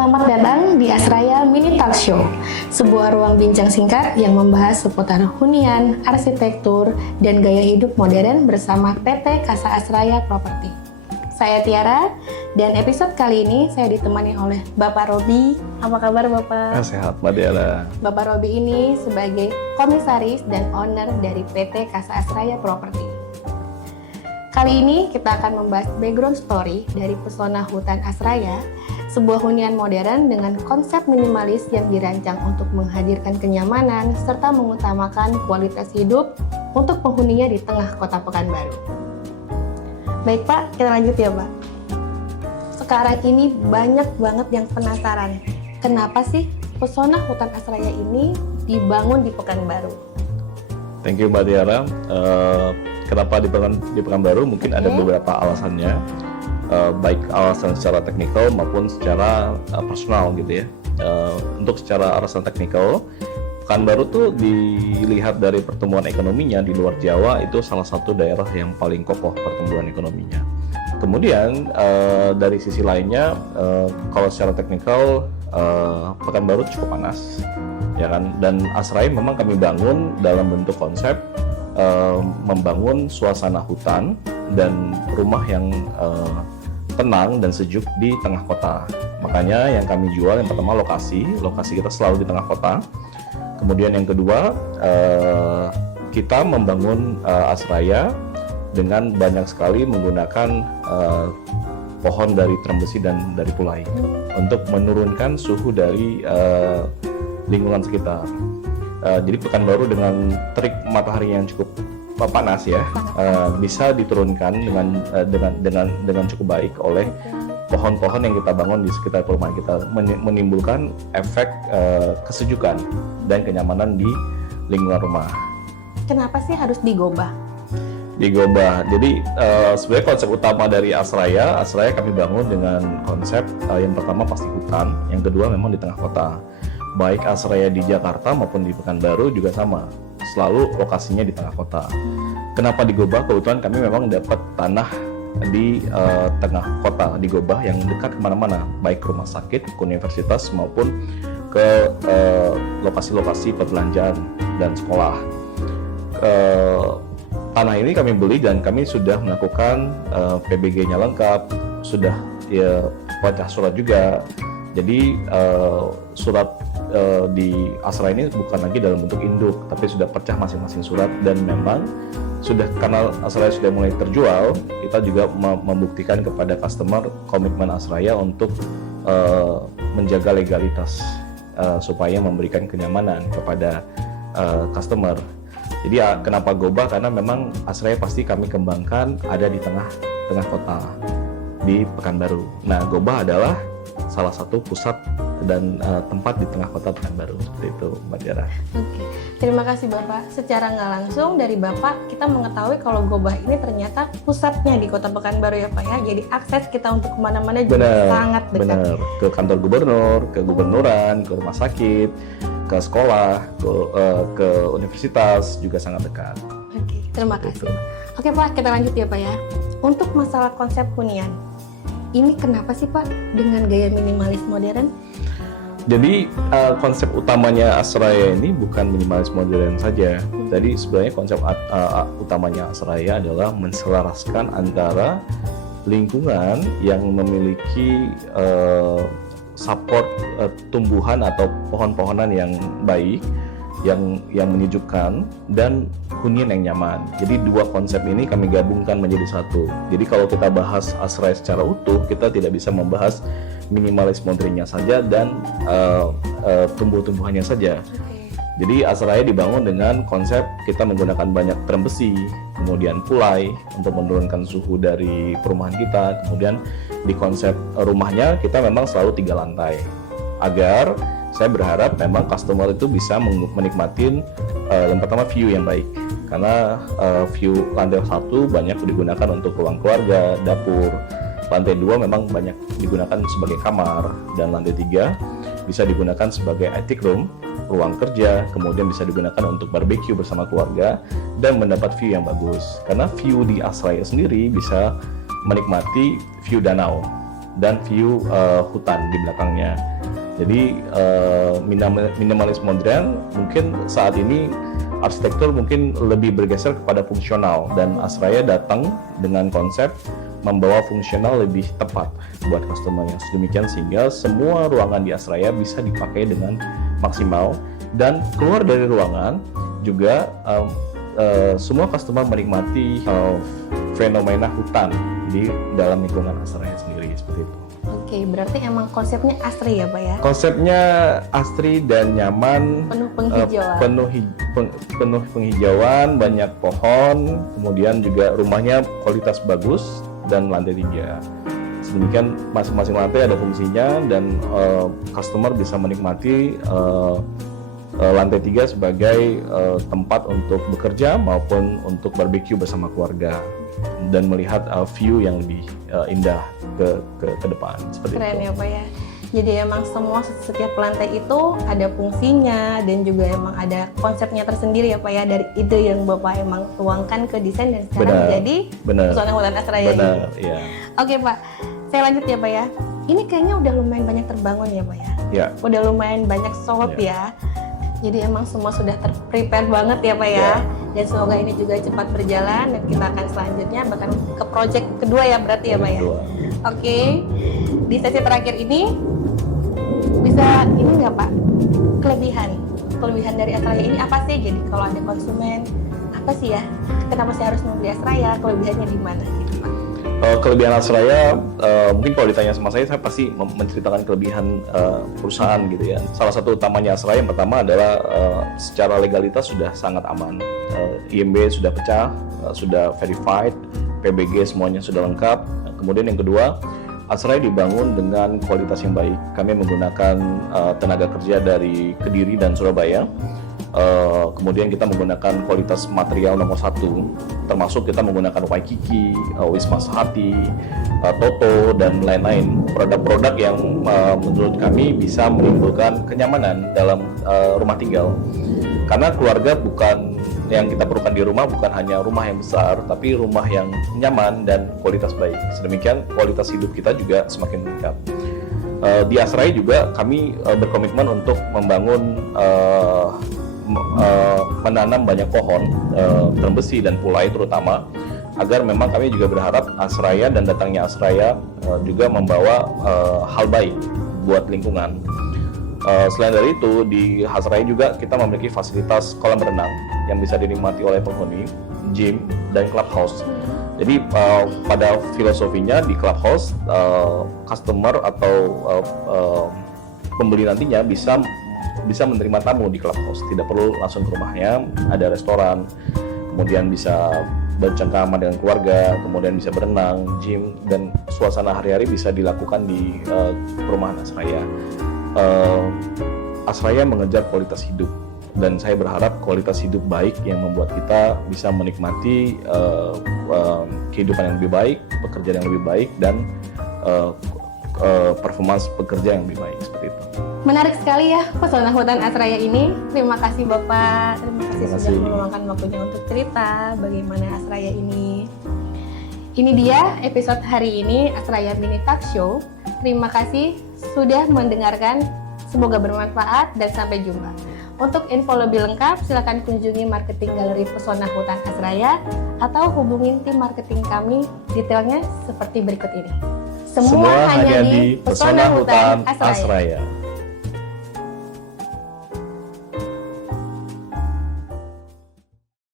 Selamat datang di Asraya Mini Talk Show, sebuah ruang bincang singkat yang membahas seputar hunian, arsitektur, dan gaya hidup modern bersama PT Kasa Asraya Property. Saya Tiara, dan episode kali ini saya ditemani oleh Bapak Robi. Apa kabar Bapak? Sehat, Mbak Tiara. Bapak Robi ini sebagai komisaris dan owner dari PT Kasa Asraya Property. Kali ini kita akan membahas background story dari pesona hutan Asraya, sebuah hunian modern dengan konsep minimalis yang dirancang untuk menghadirkan kenyamanan serta mengutamakan kualitas hidup untuk penghuninya di tengah kota Pekanbaru. Baik Pak, kita lanjut ya Pak. Sekarang ini banyak banget yang penasaran, kenapa sih pesona hutan Asraya ini dibangun di Pekanbaru? Thank you Mbak Tiara. Kenapa di Pekanbaru? Mungkin ada beberapa alasannya, baik alasan secara teknikal maupun secara personal gitu ya. Untuk secara alasan teknikal, Pekanbaru tuh dilihat dari pertumbuhan ekonominya di luar Jawa itu salah satu daerah yang paling kokoh pertumbuhan ekonominya. Kemudian dari sisi lainnya, kalau secara teknikal Pekanbaru cukup panas, ya kan. Dan Asraya memang kami bangun dalam bentuk konsep membangun suasana hutan dan rumah yang tenang dan sejuk di tengah kota. Makanya yang kami jual yang pertama lokasi kita selalu di tengah kota. Kemudian yang kedua, kita membangun Asraya dengan banyak sekali menggunakan pohon dari terang besi dan dari pulai untuk menurunkan suhu dari lingkungan sekitar. Jadi Pekanbaru dengan terik matahari yang cukup panas ya, bisa diturunkan dengan cukup baik oleh pohon-pohon yang kita bangun di sekitar perumahan kita, menimbulkan efek kesejukan dan kenyamanan di lingkungan rumah. Kenapa sih harus digobah? Digobah. Jadi sebenarnya konsep utama dari Asraya kami bangun dengan konsep yang pertama pasti hutan, yang kedua memang di tengah kota. Baik Asraya di Jakarta maupun di Pekanbaru juga sama, selalu lokasinya di tengah kota. Kenapa digobah? Kebetulan kami memang dapat tanah di tengah kota digobah yang dekat kemana-mana, baik ke rumah sakit, ke universitas maupun ke lokasi-lokasi perbelanjaan dan sekolah. Tanah ini kami beli dan kami sudah melakukan PBG-nya lengkap, sudah ya pecah surat juga. Jadi surat di Asraya ini bukan lagi dalam bentuk induk, tapi sudah pecah masing-masing surat, dan memang sudah, karena Asraya sudah mulai terjual, kita juga membuktikan kepada customer komitmen Asraya untuk menjaga legalitas supaya memberikan kenyamanan kepada customer. Jadi kenapa gobah? Karena memang Asraya pasti kami kembangkan ada di tengah kota di Pekanbaru. Nah, gobah adalah salah satu pusat dan tempat di tengah kota Pekanbaru, seperti itu Mbak Tiara. Oke, terima kasih Bapak. Secara nggak langsung dari Bapak kita mengetahui kalau gobah ini ternyata pusatnya di kota Pekanbaru ya Pak ya. Jadi akses kita untuk kemana-mana juga sangat dekat. Benar, ke kantor gubernur, ke gubernuran, ke rumah sakit, ke sekolah, ke universitas juga sangat dekat. Oke, terima kasih. Oke Pak, kita lanjut ya Pak ya. Untuk masalah konsep hunian, ini kenapa sih Pak dengan gaya minimalis modern? Jadi konsep utamanya Asraya ini bukan minimalis modern saja. Jadi sebenarnya konsep utamanya Asraya adalah menselaraskan antara lingkungan yang memiliki support tumbuhan atau pohon-pohonan yang baik, yang menyejukkan, dan hunian yang nyaman. Jadi dua konsep ini kami gabungkan menjadi satu. Jadi kalau kita bahas Asraya secara utuh, kita tidak bisa membahas minimalis modernnya saja dan tumbuh-tumbuhannya saja. Jadi Asraya dibangun dengan konsep kita menggunakan banyak terang besi, kemudian pulai untuk menurunkan suhu dari perumahan kita. Kemudian di konsep rumahnya kita memang selalu 3 lantai, agar saya berharap memang customer itu bisa menikmati yang pertama view yang baik, karena view lantai 1 banyak digunakan untuk ruang keluarga, dapur. Lantai 2 memang banyak digunakan sebagai kamar, dan lantai 3 bisa digunakan sebagai attic room, ruang kerja, kemudian bisa digunakan untuk barbecue bersama keluarga dan mendapat view yang bagus. Karena view di Asraya sendiri bisa menikmati view danau. dan view hutan di belakangnya. Jadi minimalis modern, mungkin saat ini arsitektur mungkin lebih bergeser kepada fungsional, dan Asraya datang dengan konsep membawa fungsional lebih tepat buat customer-nya. Sedemikian sehingga semua ruangan di Asraya bisa dipakai dengan maksimal, dan keluar dari ruangan juga semua customer menikmati fenomena hutan di dalam lingkungan Asraya sendiri, seperti itu. Oke, berarti emang konsepnya asri ya Pak ya? Konsepnya asri dan nyaman, Penuh penghijauan. penuh penghijauan, banyak pohon, kemudian juga rumahnya kualitas bagus dan lantai 3. Sedemikian masing-masing lantai ada fungsinya, dan customer bisa menikmati lantai 3 sebagai tempat untuk bekerja maupun untuk barbeque bersama keluarga dan melihat view yang lebih indah ke depan, seperti Keren itu. ya Pak ya. Jadi emang semua setiap lantai itu ada fungsinya dan juga emang ada konsepnya tersendiri ya Pak ya, dari ide yang Bapak emang tuangkan ke desain dan sekarang Benar, menjadi benar. Pesona Hutan Asraya ini. Benar, iya. Oke Pak, saya lanjut ya Pak ya. Ini kayaknya udah lumayan banyak terbangun ya Pak ya. Ya. Udah lumayan banyak sold ya. Jadi emang semua sudah terprepare banget ya Pak ya. Ya. Dan semoga ini juga cepat berjalan dan kita akan selanjutnya bahkan ke project kedua ya berarti ya Pak ya. Kedua. Oke, di sesi terakhir ini bisa ini nggak Pak, kelebihan dari Asraya ini apa sih? Jadi kalau ada konsumen apa sih ya? Kenapa sih harus membeli Asraya? Kelebihannya di mana gitu Pak? Kelebihan Asraya, mungkin kalau ditanya sama saya pasti menceritakan kelebihan perusahaan gitu ya. Salah satu utamanya Asraya yang pertama adalah secara legalitas sudah sangat aman. IMB sudah pecah, sudah verified, PBG semuanya sudah lengkap. Kemudian yang kedua, Asraya dibangun dengan kualitas yang baik. Kami menggunakan tenaga kerja dari Kediri dan Surabaya. Kemudian kita menggunakan kualitas material nomor 1, termasuk kita menggunakan Waikiki, Wisma Sehati, Toto, dan lain-lain. Produk-produk yang menurut kami bisa menimbulkan kenyamanan dalam rumah tinggal. Karena keluarga bukan yang kita perlukan di rumah, bukan hanya rumah yang besar, tapi rumah yang nyaman dan kualitas baik. Sedemikian kualitas hidup kita juga semakin meningkat. Di Asraya juga kami berkomitmen untuk membangun menanam banyak pohon terumbu besi dan pulai terutama, agar memang kami juga berharap Asraya dan datangnya Asraya juga membawa hal baik buat lingkungan. Selain dari itu, di Asraya juga kita memiliki fasilitas kolam renang yang bisa dinikmati oleh penghuni, gym, dan clubhouse. Jadi pada filosofinya di clubhouse, customer atau pembeli nantinya bisa menerima tamu di clubhouse, tidak perlu langsung ke rumahnya. Ada restoran, kemudian bisa bercengkrama dengan keluarga, kemudian bisa berenang, gym, dan suasana hari-hari bisa dilakukan di perumahan Asraya. Asraya mengejar kualitas hidup, dan saya berharap kualitas hidup baik yang membuat kita bisa menikmati kehidupan yang lebih baik, pekerjaan yang lebih baik, dan performance pekerja yang lebih baik, seperti itu. Menarik sekali ya Pesona Hutan Asraya ini. Terima kasih Bapak, terima kasih sudah meluangkan waktunya untuk cerita bagaimana Asraya ini. Ini dia episode hari ini Asraya Mini Talk Show. Terima kasih sudah mendengarkan, semoga bermanfaat dan sampai jumpa. Untuk info lebih lengkap silakan kunjungi marketing galeri Pesona Hutan Asraya atau hubungin tim marketing kami. Detailnya seperti berikut ini. Semua hanya di Pesona Hutan Asraya.